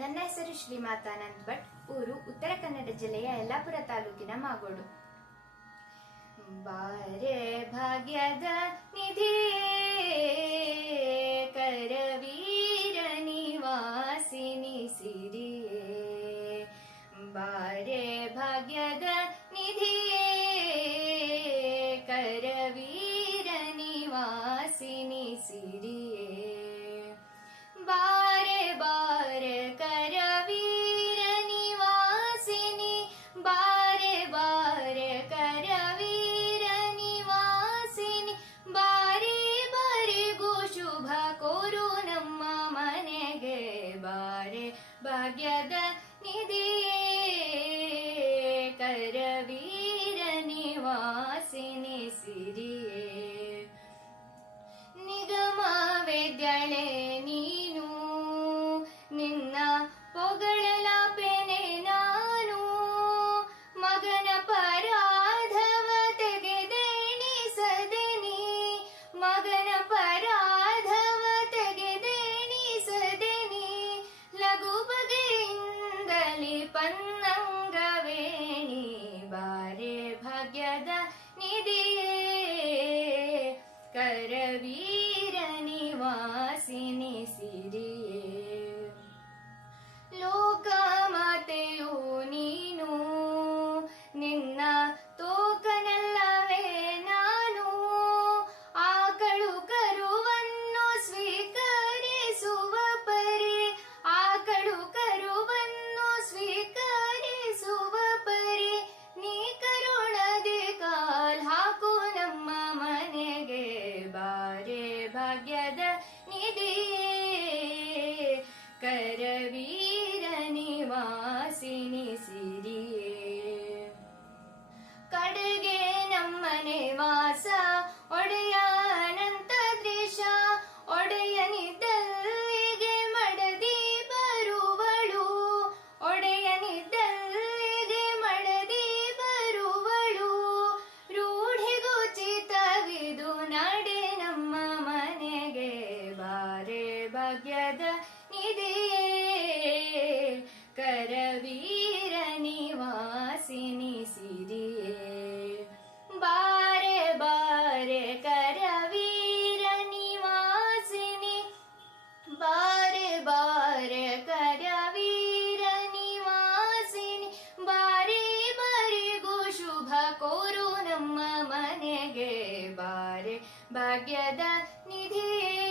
ನನ್ನ ಹೆಸರು ಶ್ರೀಮಾತಾನಂದ್ ಭಟ್. ಊರು ಉತ್ತರ ಕನ್ನಡ ಜಿಲ್ಲೆಯ ಯಲ್ಲಾಪುರ ತಾಲೂಕಿನ ಮಾಗೋಡು. ಬಾರೆ ಭಾಗ್ಯದ ನಿಧಿ ಕರವೀರ ನಿವಾಸಿನಿ ಸಿರಿಯೇ ಬಾರೆ ಭಾಗ್ಯದ ನಿಧಿಯೇ ಕರವೀರ ನಿವಾಸಿನಿ ಸಿರಿಯೇ ಭಾಗ್ಯದ ನಿಧಿಯೇ ಕರವೀರ ನಿವಾಸಿನಿ ಸಿರಿಯೇ ನಿಗಮ ಭಾಗ್ಯದ ನಿಧಿಯೇ ಭಾಗ್ಯದ ಭಾಗ್ಯದ ನಿಧಿಯೇ ಕರವೀರ ನಿವಾಸಿನಿ ಸಿರಿಯೇ ಬಾರೆ ಬಾರೆ ಕರವೀರ ನಿವಾಸಿನಿ ಬಾರೆ ಬಾರೆ ಕರವೀರ ನಿವಾಸಿನಿ ಬಾರಿ ಬಾರಿಗೂ ಶುಭ ಕೋರು ನಮ್ಮ ಮನೆಗೆ ಬಾರೆ ಭಾಗ್ಯದ ನಿಧಿಯೇ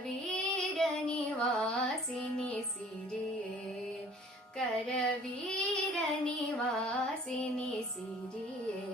करवीरनिवासिनि सिरिये करवीरनिवासिनि सिरिये